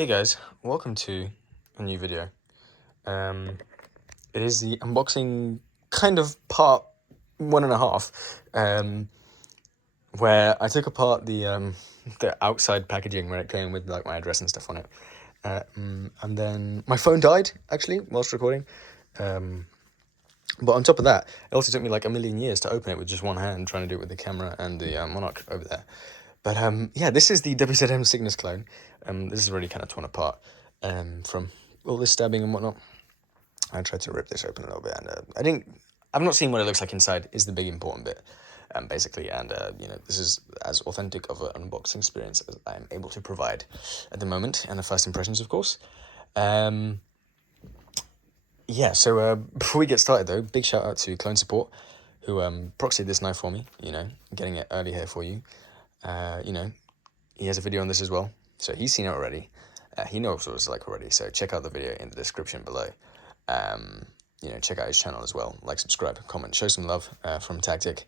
Hey guys, welcome to a new video. It is the unboxing kind of part 1.5, where I took apart the outside packaging where it came with like my address and stuff on it. And then my phone died actually whilst recording. But on top of that, it also took me like a million years to open it with just one hand, trying to do it with the camera and the Monarch over there. But yeah, this is the WZM Cygnus clone. This is really kind of torn apart from all this stabbing and whatnot. I tried to rip this open a little bit, and I've not seen what it looks like inside. Is the big important bit, basically. And this is as authentic of an unboxing experience as I am able to provide at the moment, and the first impressions, of course. Yeah, so before we get started though, big shout out to Clone Support, who proxied this knife for me, getting it early here for you. He has a video on this as well, so he's seen it already. He knows what it's like already, so check out the video in the description below. Check out his channel as well. Like, subscribe, comment, show some love from Tactic.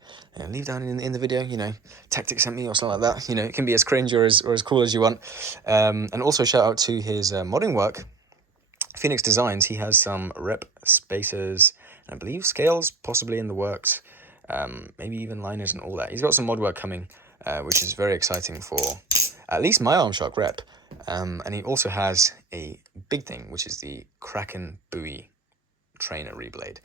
Leave down in the video, Tactic sent me or something like that. It can be as cringe or as cool as you want. And also shout out to his modding work. Phoenix Designs, he has some rep spacers, and I believe scales possibly in the works, maybe even liners and all that. He's got some mod work coming, which is very exciting for at least my arm shark rep. And he also has a big thing, which is the Kraken buoy trainer reblade,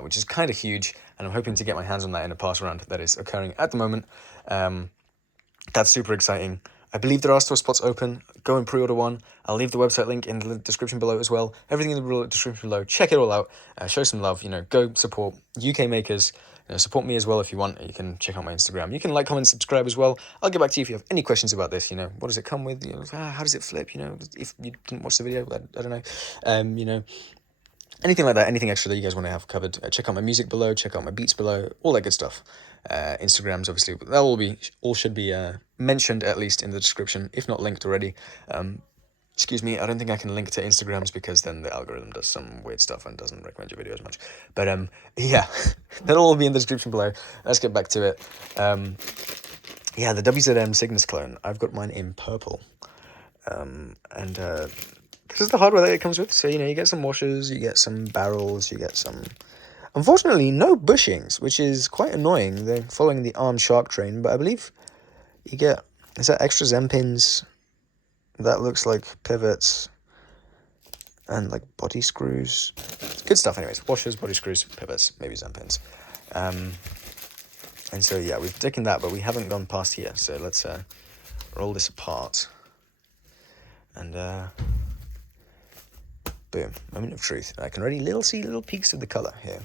which is kind of huge, and I'm hoping to get my hands on that in a pass around that is occurring at the moment. That's super exciting. I believe there are still spots open. Go and pre-order one. I'll leave the website link in the description below as well. Everything in the description below. Check it all out. Show some love. Go support UK makers. Support me as well if you want. You can check out my Instagram. You can like, comment, subscribe as well. I'll get back to you if you have any questions about this. What does it come with? How does it flip? If you didn't watch the video, I don't know. Anything like that, anything extra that you guys want to have covered, check out my music below, check out my beats below, all that good stuff. Instagrams, obviously, that all should be mentioned at least in the description, if not linked already. Excuse me, I don't think I can link to Instagrams because then the algorithm does some weird stuff and doesn't recommend your video as much. But yeah, that'll all be in the description below. Let's get back to it. Yeah, the WZM Cygnus clone. I've got mine in purple. This is the hardware that it comes with. So, you get some washers, you get some barrels, you get some... Unfortunately, no bushings, which is quite annoying. They're following the armed shark train, but I believe you get... Is that extra Zen pins? That looks like pivots and like body screws. Good stuff anyways. Washers, body screws, pivots, maybe Zen pins. And so, yeah, we've taken that, but we haven't gone past here. So let's roll this apart. And... boom, moment of truth. I can already see little peaks of the color here.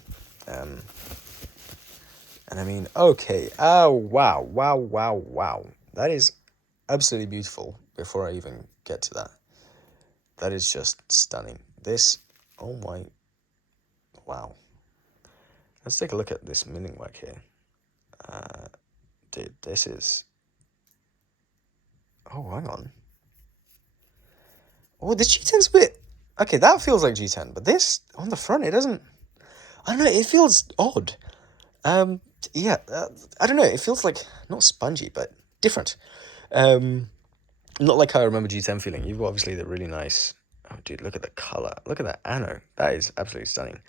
And I mean, okay. Oh, wow. That is absolutely beautiful before I even get to that. That is just stunning. Oh my, wow. Let's take a look at this milling work here. Dude, this is... Oh, hang on. Oh, this G10's a bit... Okay, that feels like G10, but this, on the front, it doesn't... I don't know, it feels odd. Yeah, I don't know, it feels like, not spongy, but different. Not like how I remember G10 feeling. You've got obviously the really nice... Oh, dude, look at the color. Look at that anno. That is absolutely stunning.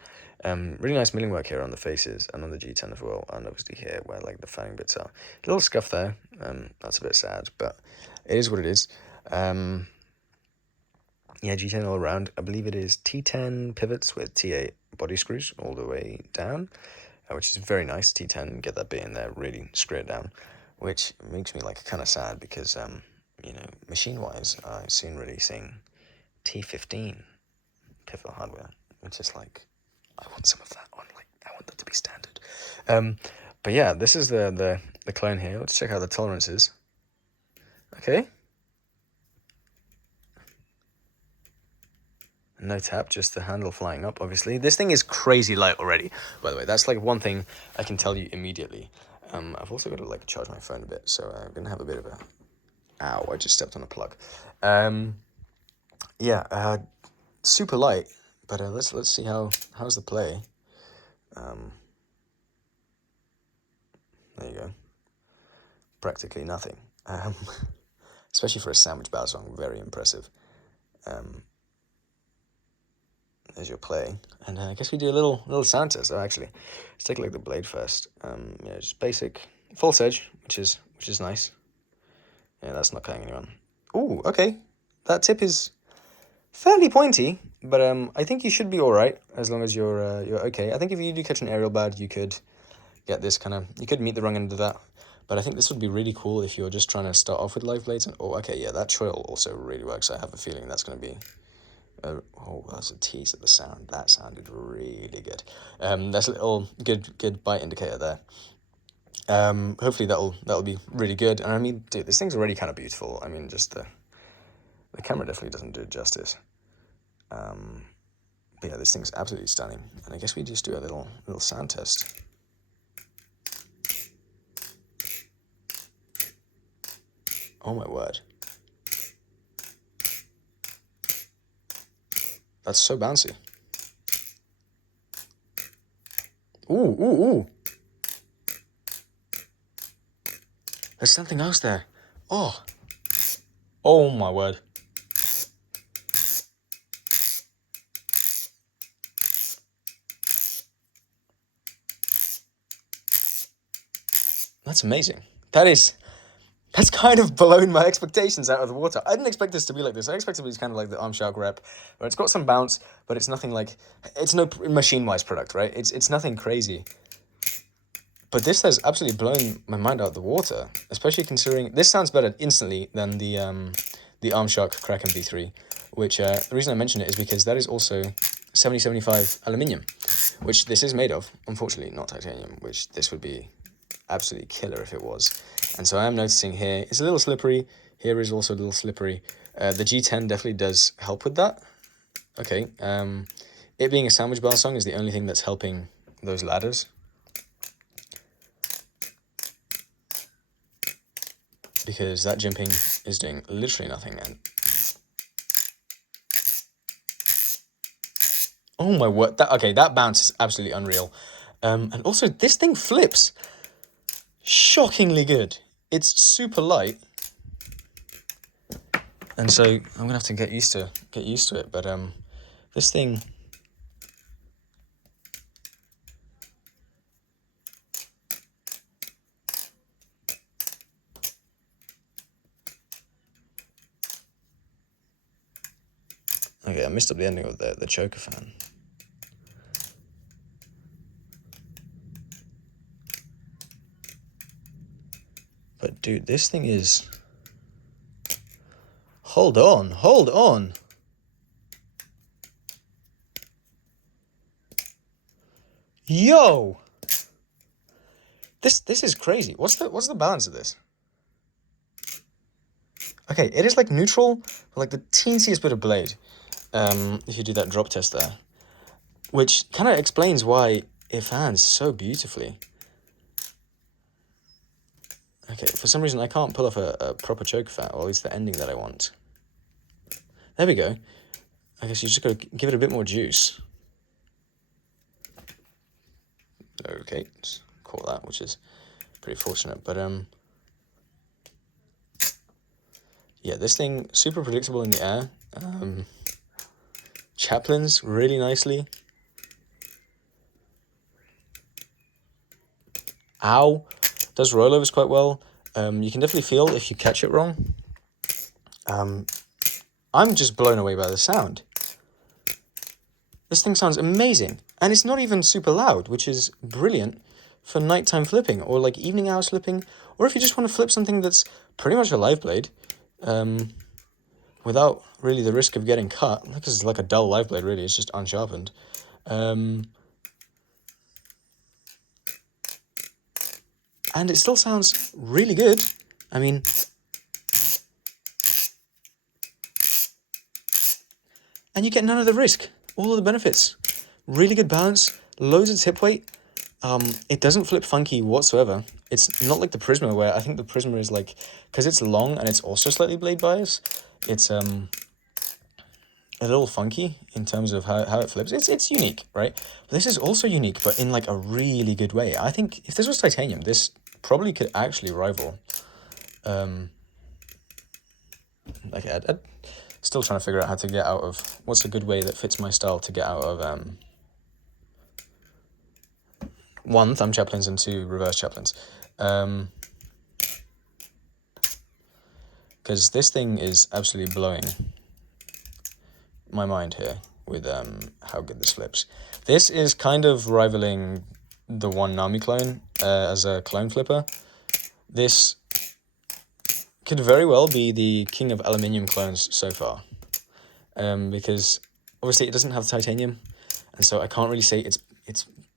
Really nice milling work here on the faces and on the G10 as well, and obviously here where like the fanning bits are. A little scuff there. That's a bit sad, but it is what it is. Yeah, G10 all around. I believe it is T10 pivots with T8 body screws all the way down, which is very nice. T10, get that bit in there, really screw it down, which makes me like kind of sad because, machine-wise, I've seen releasing T15 pivot hardware, which is like, I want some of that on, like, I want that to be standard. But yeah, this is the clone here. Let's check out the tolerances. Okay. No tap, just the handle flying up, obviously. This thing is crazy light already, by the way. That's like one thing I can tell you immediately. I've also got to like charge my phone a bit, so I'm going to have a bit of a... Ow, I just stepped on a plug. Yeah, super light, but let's see how's the play. There you go. Practically nothing. Especially for a sandwich bow song, very impressive. There's your play, and I guess we do a little sound test. Oh, actually, let's take a look at the blade first. Just basic false edge, which is nice. Yeah, that's not cutting anyone. Ooh, okay, that tip is fairly pointy, but I think you should be all right as long as you're okay. I think if you do catch an aerial bad, you could get this you could meet the wrong end of that. But I think this would be really cool if you're just trying to start off with live blades. And oh, okay, yeah, that trill also really works. I have a feeling that's going to be. Oh, that's a tease at the sound. That sounded really good. That's a little good bite indicator there. Hopefully that'll be really good. And I mean, dude, this thing's already kind of beautiful. I mean, just the camera definitely doesn't do it justice. But yeah, this thing's absolutely stunning. And I guess we just do a little sound test. Oh my word. That's so bouncy. Ooh. There's something else there. Oh my word. That's amazing. That's kind of blown my expectations out of the water. I didn't expect this to be like this. I expected it to be kind of like the Arm Shark rep, where it's got some bounce, but it's nothing like, it's no machine-wise product, right? It's nothing crazy. But this has absolutely blown my mind out of the water, especially considering this sounds better instantly than the Arm Shark Kraken V3, which the reason I mention it is because that is also 7075 aluminium, which this is made of. Unfortunately, not titanium, which this would be absolutely killer if it was. And so I am noticing here it's a little slippery. Here is also a little slippery. The G10 definitely does help with that. Okay. It being a sandwich bar song is the only thing that's helping those ladders. Because that jimping is doing literally nothing. And oh my word. That bounce is absolutely unreal. And also this thing flips shockingly good. It's super light, and so I'm gonna have to get used to it. But this thing, okay, I missed up the ending of the choker fan. But dude, this thing is. Hold on. Yo! This is crazy. What's the balance of this? Okay, it is like neutral, like the teensiest bit of blade. If you do that drop test there, which kind of explains why it fans so beautifully. Okay, for some reason I can't pull off a proper choke fan, or at least the ending that I want. There we go. I guess you just gotta give it a bit more juice. Okay, just caught that, which is pretty fortunate. But yeah, this thing super predictable in the air. Chaplins really nicely. Ow, does rollovers quite well. You can definitely feel if you catch it wrong. I'm just blown away by the sound. This thing sounds amazing, and it's not even super loud, which is brilliant for nighttime flipping, or like evening hours flipping, or if you just want to flip something that's pretty much a live blade, without really the risk of getting cut, because it's like a dull live blade, really, it's just unsharpened. And it still sounds really good. I mean, and you get none of the risk, all of the benefits. Really good balance, loads of tip weight. It doesn't flip funky whatsoever. It's not like the Prisma, where I think the Prisma is like, because it's long and it's also slightly blade bias, it's a little funky in terms of how it flips. It's unique, right? But this is also unique, but in like a really good way. I think if this was titanium, this probably could actually rival like Still trying to figure out how to get out of, what's a good way that fits my style to get out of, one, thumb chaplains, and two, reverse chaplains. Because this thing is absolutely blowing my mind here with how good this flips. This is kind of rivaling the one Nami clone as a clone flipper. This could very well be the king of aluminium clones so far, because obviously it doesn't have titanium, and so I can't really say it's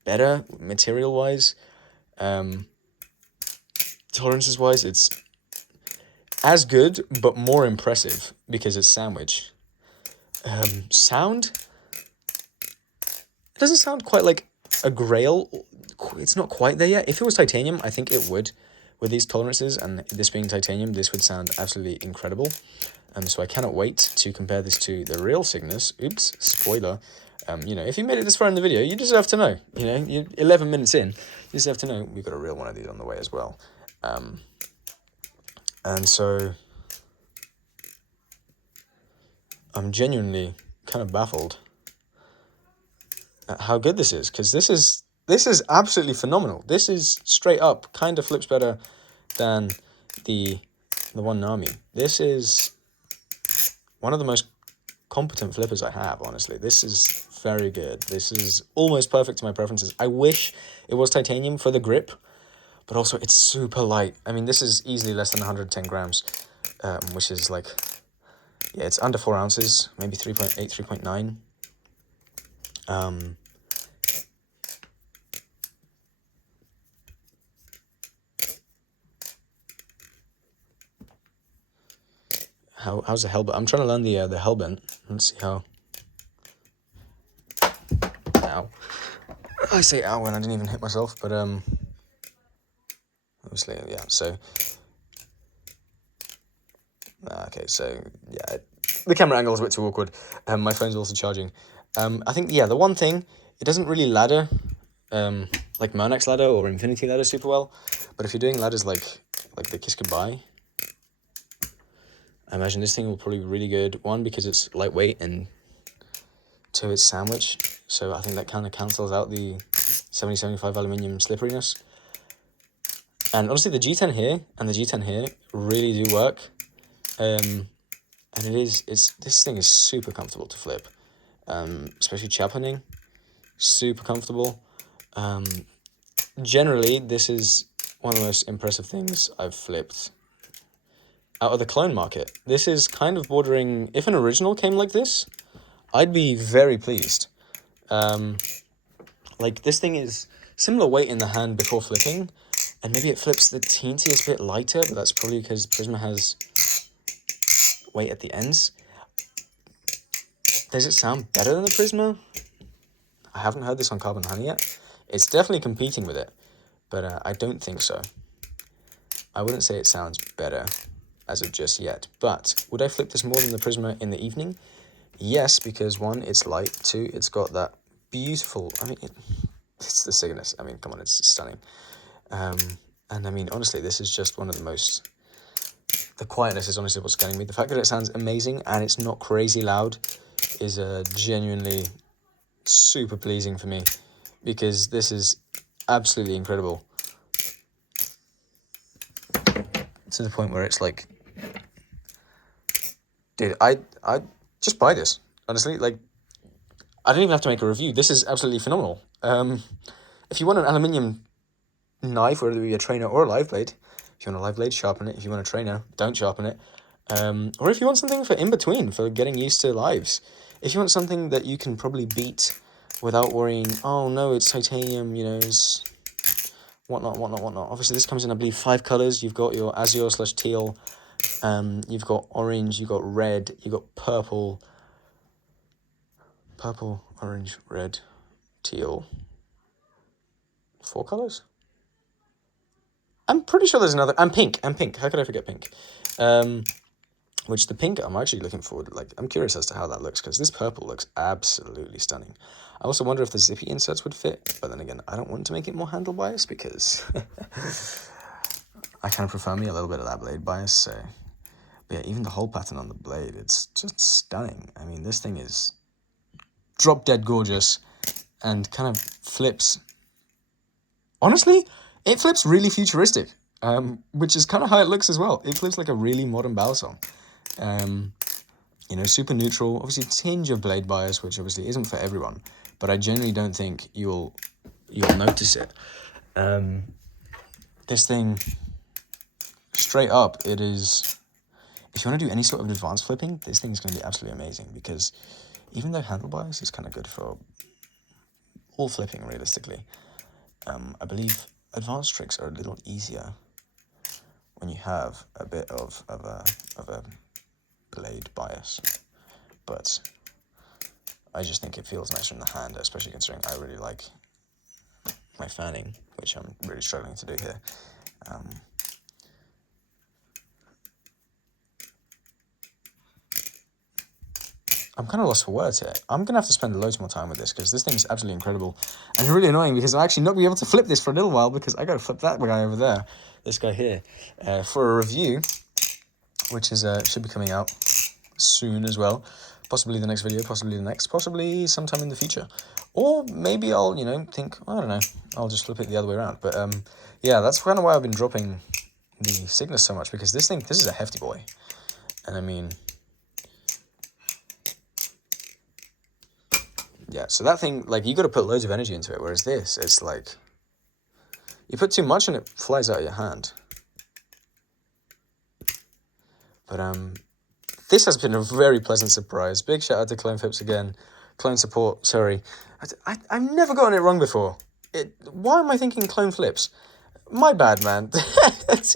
better material wise. Tolerances wise, it's as good but more impressive because it's sandwich. Sound, it doesn't sound quite like a Grail. It's not quite there yet. If it was titanium, I think it would. With these tolerances and this being titanium, this would sound absolutely incredible. So I cannot wait to compare this to the real Cygnus. Oops, spoiler. You know, if you made it this far in the video, you deserve to know. You know, you're 11 minutes in, you deserve to know we've got a real one of these on the way as well. And so I'm genuinely kind of baffled at how good this is, because this is absolutely phenomenal. This is straight up kind of flips better than the one Nami. This is one of the most competent flippers I have, honestly. This is very good. This is almost perfect to my preferences. I wish it was titanium for the grip, but also it's super light. I mean, this is easily less than 110 grams, which is like, yeah, it's under 4 ounces, maybe 3.8, 3.9. How's the hellbent? I'm trying to learn the hellbent. Let's see how. Ow! I say ow when I didn't even hit myself, but obviously, yeah. So okay, so yeah, the camera angle is a bit too awkward. My phone's also charging. I think, yeah, the one thing, it doesn't really ladder like Monax ladder or Infinity ladder super well, but if you're doing ladders like the Kiss Goodbye, I imagine this thing will probably be really good. One, because it's lightweight, and two, it's sandwich, so I think that kind of cancels out the 70-75 aluminium slipperiness. And honestly, the G10 here and the G10 here really do work. And this thing is super comfortable to flip, especially chaplaining, super comfortable. Generally, this is one of the most impressive things I've flipped out of the clone market. This is kind of bordering, if an original came like this, I'd be very pleased. Like, this thing is similar weight in the hand before flipping, and maybe it flips the teensiest bit lighter, but that's probably because Prisma has weight at the ends. Does it sound better than the Prisma? I haven't heard this on Carbon Honey yet. It's definitely competing with it, but I don't think so. I wouldn't say it sounds better as of just yet, but would I flip this more than the Prisma in the evening? Yes, because one, it's light. Two, it's got that beautiful, I mean, it's the Cygnus. I mean, come on, it's stunning. And I mean, honestly, this is just one of the most, the quietness is honestly what's getting me. The fact that it sounds amazing and it's not crazy loud is genuinely super pleasing for me, because this is absolutely incredible. To the point where it's like, dude, I just buy this, honestly. Like, I don't even have to make a review. This is absolutely phenomenal. If you want an aluminium knife, whether it be a trainer or a live blade, if you want a live blade, sharpen it. If you want a trainer, don't sharpen it. Or if you want something for in between, for getting used to lives. If you want something that you can probably beat without worrying, oh no, it's titanium, you know, it's whatnot. Obviously, this comes in, I believe, 5 colors. You've got your azure/teal, you've got orange, you've got red, you've got purple, orange, red, teal. 4 colors? I'm pretty sure there's another, and pink. How could I forget pink? Which the pink, I'm actually looking forward to, like, I'm curious as to how that looks, because this purple looks absolutely stunning. I also wonder if the zippy inserts would fit, but then again, I don't want to make it more handle bias, because I kind of prefer me a little bit of that blade bias, so. But yeah, even the hole pattern on the blade, it's just stunning. I mean, this thing is drop dead gorgeous and kind of flips. Honestly, it flips really futuristic, which is kind of how it looks as well. It flips like a really modern bow song. You know, super neutral, obviously tinge of blade bias, which obviously isn't for everyone, but I genuinely don't think you'll notice it. This thing, straight up, it is, if you want to do any sort of advanced flipping, this thing is going to be absolutely amazing, because even though handle bias is kind of good for all flipping realistically, I believe advanced tricks are a little easier when you have a bit of a blade bias. But I just think it feels nicer in the hand, especially considering I really like my fanning, which I'm really struggling to do here. I'm kind of lost for words here. I'm going to have to spend loads more time with this, because this thing is absolutely incredible. And really annoying, because I'm actually not going to be able to flip this for a little while, because I got to flip that guy over there, this guy here, for a review, which is should be coming out soon as well. Possibly the next video, possibly the next, possibly sometime in the future. Or maybe I'll, you know, think, I don't know, I'll just flip it the other way around. But yeah, that's kind of why I've been dropping the Cygnus so much, because this is a hefty boy. And I mean, yeah, so that thing, like, you got to put loads of energy into it, whereas this, it's like, you put too much and it flies out of your hand. But this has been a very pleasant surprise. Big shout out to Clone Flips again. Clone support, sorry. I've never gotten it wrong before. Why am I thinking Clone Flips? My bad, man.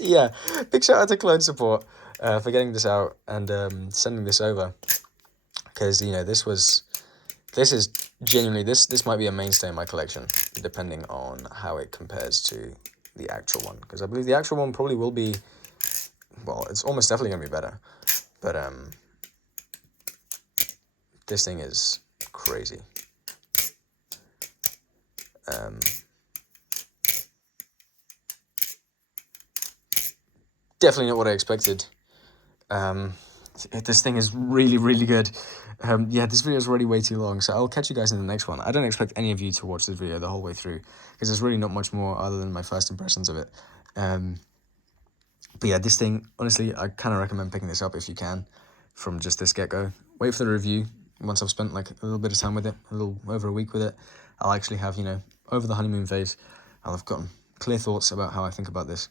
Yeah, big shout out to Clone support for getting this out and sending this over. Because, you know, this is genuinely, this might be a mainstay in my collection, depending on how it compares to the actual one. Because I believe the actual one probably will be, well, it's almost definitely going to be better. But this thing is crazy. Definitely not what I expected. This thing is really, really good. Yeah, this video is already way too long, so I'll catch you guys in the next one. I don't expect any of you to watch this video the whole way through, because there's really not much more other than my first impressions of it. But yeah, this thing, honestly, I kind of recommend picking this up if you can, from just this get-go. Wait for the review. Once I've spent like a little bit of time with it, a little over a week with it, I'll actually have, you know, over the honeymoon phase, I'll have gotten clear thoughts about how I think about this.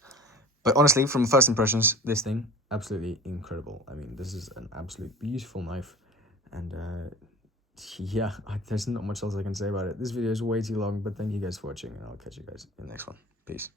But honestly, from first impressions, this thing, absolutely incredible. I mean, this is an absolute beautiful knife. And yeah, there's not much else I can say about it. This video is way too long, but thank you guys for watching, and I'll catch you guys in the next one. Peace.